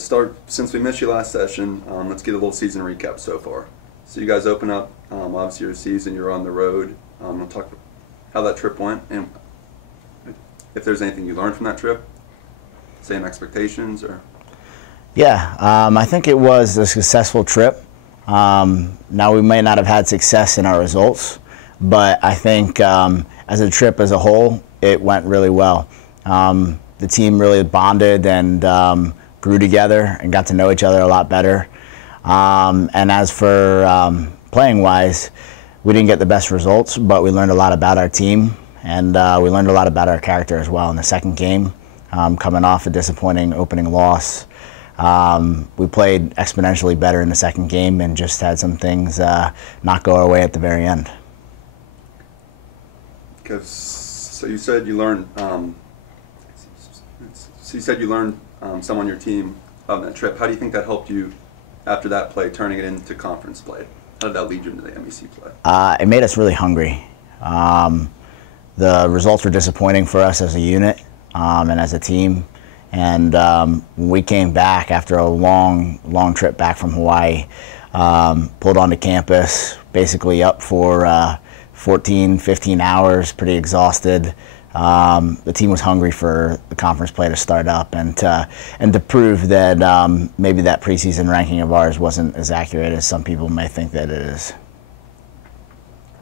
let's start, since we missed you last session, let's get a little season recap so far. So you guys open up, obviously your season, you're on the road. We'll talk about how that trip went and if there's anything you learned from that trip, same expectations or? Yeah, I think it was a successful trip. Now we may not have had success in our results, but I think as a trip as a whole, it went really well. The team really bonded and grew together and got to know each other a lot better. And as for playing wise, we didn't get the best results, but we learned a lot about our team, and we learned a lot about our character as well in the second game. Coming off a disappointing opening loss, we played exponentially better in the second game and just had some things not go our way at the very end. So you said you learned. Some on your team on that trip. How do you think that helped you after that play, turning it into conference play? How did that lead you into the MEC play? It made us really hungry. The results were disappointing for us as a unit and as a team. And when we came back after a long trip back from Hawaii, pulled onto campus, basically up for 14, 15 hours, pretty exhausted. The team was hungry for the conference play to start up and to prove that maybe that preseason ranking of ours wasn't as accurate as some people may think that it is.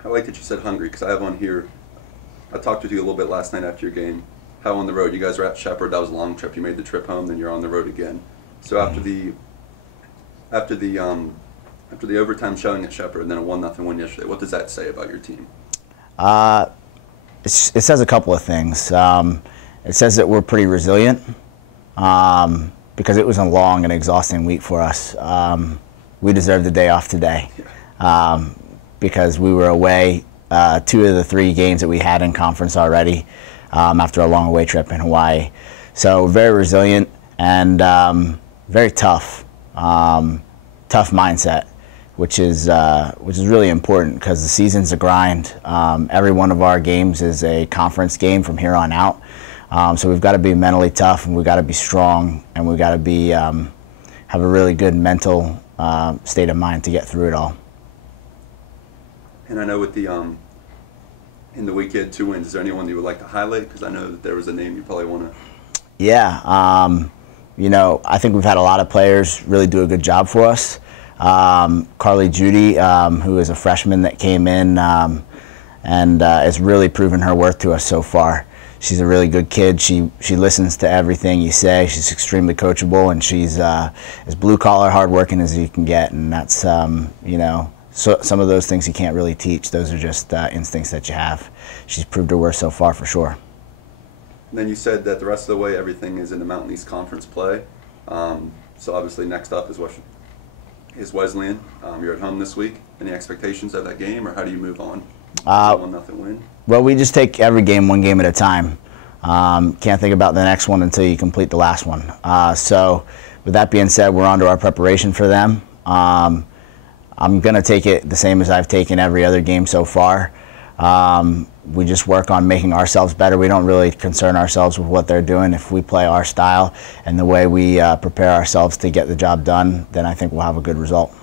I like that you said hungry because I have on here. I talked with you a little bit last night after your game. How on the road you guys were at Shepherd. That was a long trip. You made the trip home, then you're on the road again. So after the overtime showing at Shepherd and then a 1-0 win yesterday, what does that say about your team? It says a couple of things. It says that we're pretty resilient because it was a long and exhausting week for us. We deserved the day off today because we were away 2 of the 3 games that we had in conference already after a long away trip in Hawaii. So very resilient and very tough, tough mindset. Which is really important because the season's a grind. Every one of our games is a conference game from here on out. So we've got to be mentally tough, and we've got to be strong, and we've got to be have a really good mental state of mind to get through it all. And I know with the in the week you had 2 wins. Is there anyone you would like to highlight? Because I know that there was a name you probably want to. Yeah, you know, I think we've had a lot of players really do a good job for us. Carly Judy, who is a freshman that came in and has really proven her worth to us so far. She's a really good kid. She listens to everything you say. She's extremely coachable, and she's as blue-collar, hard-working as you can get. And that's, you know, so some of those things you can't really teach. Those are just instincts that you have. She's proved her worth so far for sure. And then you said that the rest of the way everything is in the Mountain East Conference play. So obviously next up is Wesleyan. You're at home this week. Any expectations of that game, or how do you move on? 1-0 win? Well, we just take every game 1 game at a time. Can't think about the next one until you complete the last one. So with that being said, we're on to our preparation for them. I'm going to take it the same as I've taken every other game so far. We just work on making ourselves better. We don't really concern ourselves with what they're doing. If we play our style and the way we prepare ourselves to get the job done, then I think we'll have a good result.